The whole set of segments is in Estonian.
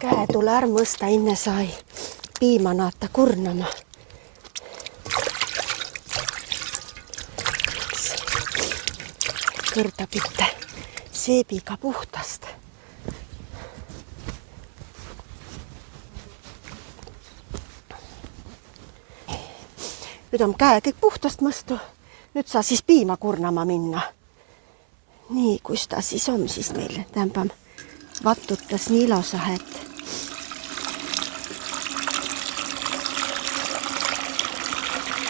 Käe tule ära mõsta, inne sai piima naata kurnama. Kõrda pitte seebiga puhtast. Nüüd on käe kõik puhtast mõstu. Nüüd saa siis piima kurnama minna. Nii, kus ta siis on siis meil? Tämbam vattutas nii ilosa, et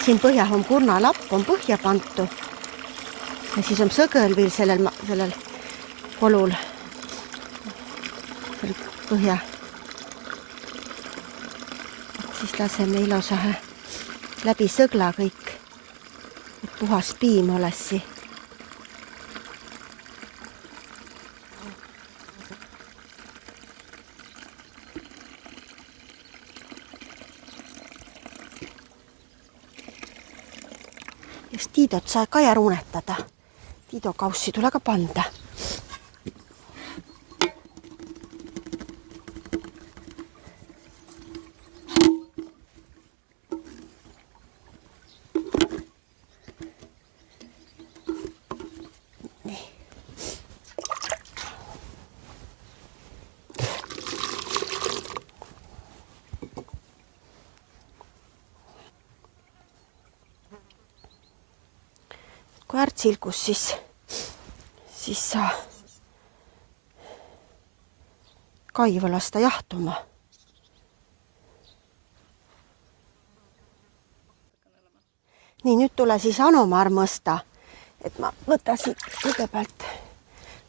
siin põhjal on kurnalapp, on põhja pantu. Ja siis on sõgõl veel sellel polul põhja. Siis laseme ilosahe läbi sõgla kõik, et puhas piim olessi. Jos Tiidot saa ka ära unetada. Tiido kaussi tule ka panda. Kui ärtsilkus, siis saa kaiva lasta jahtuma. Nii, nüüd tule siis Anomaar mõsta, et ma võtasin kõigepealt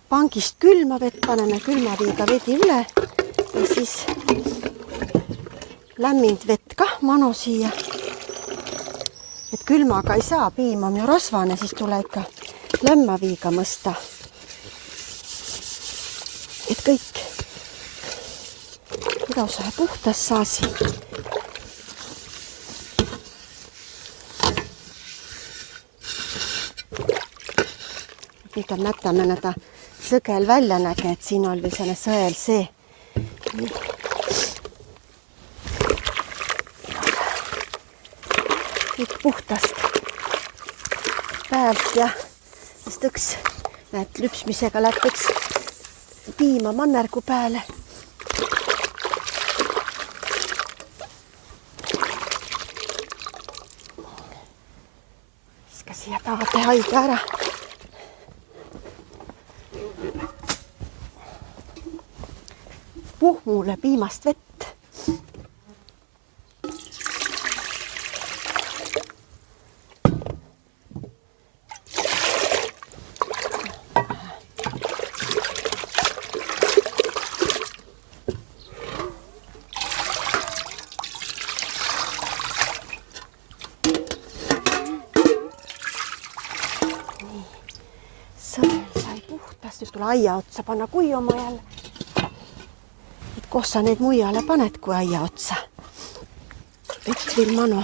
pangist külma vett, paneme külmaviiga vedi üle ja siis lämmind vett ka mano siia. Et külmaga ei saa, piim on ju rasvane, siis tule ikka lämmaviiga mõsta. Et kõik ilosahe puhtas saasi. Nüüd on nätame näda sõgel välja näge, et siin oli selle sõel see. Kõik puhtast päevt ja sest üks näed, lüpsmisega läheb üks piima mannergu pääle. Viska siia taate haige ära. Puhmule piimast vett. Nüüd tule aia otsa panna kuivama jälle. Et koos sa need muiale paned, kui aia otsa. Vett veel mano.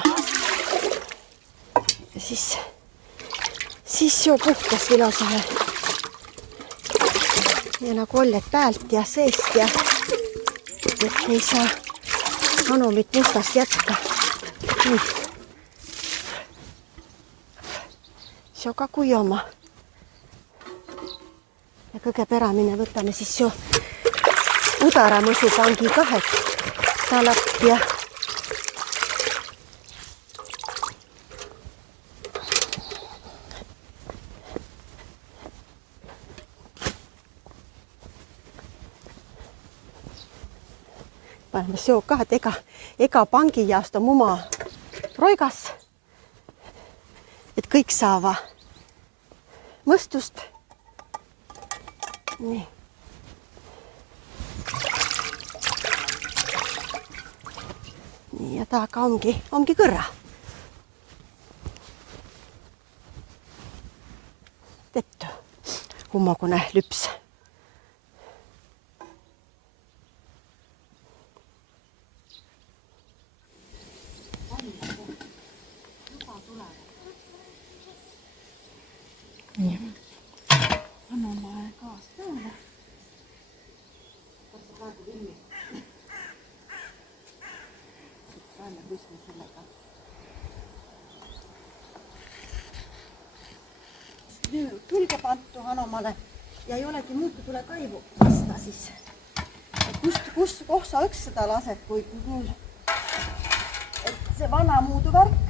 Ja siis joo puhtas ilosahe. Ja nagu ollet päält ja seest ja et ei saa anomit mustast jätka. Nii. See ka kuivama. Ja kõige peramine võtame siis jo Udara mõsupangi kahet salat ja paneme seo ka, et ega pangi jaost on muma roigas, et kõik saava mõstust. Nii. Nii ja taga ongi kõrra. Tettu hummokune lüps. Nii. Anomaar kaas peale. külge pantu Hanomale ja ei olegi muud, kui tule kaivu lasta siis. Kus sa õks seda lased, kui mul, et see vana muudu värk.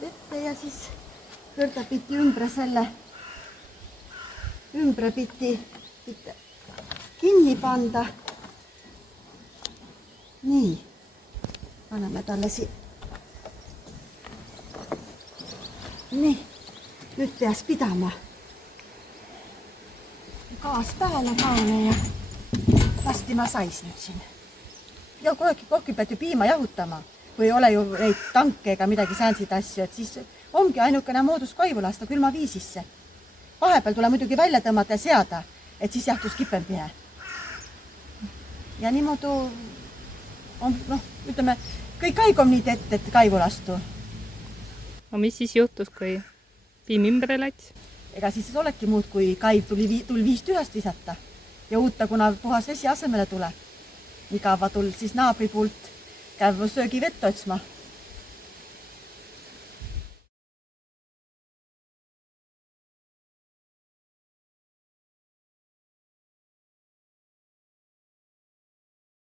Vette ja siis kõrda piti ümbre piti kinni panda. Nii, anname talle siin. Nii, nüüd peas pidama. Gaas pääle kaane ja lastima sais nüüd siin. Ja kohki pead ju piima jahutama, kui ei ole ju neid tanke ega midagi säänsid asju, et siis ongi ainukene moodus kaivu lasta külma viisisse. Vahepeal tule muidugi välja tõmmata ja seada, et siis jahtus kipempine. Ja niimoodi on, ütleme, kõik aigom nii teed, et kaivu lastu. No mis siis juhtus, kui piim ümber läts? Ega siis olekki muud, kui kaiv tuli viist ühest visata ja uutta, kuna puhas vesi asemele tule. Igava tul siis naabri poolt käiv söögi vett otsma.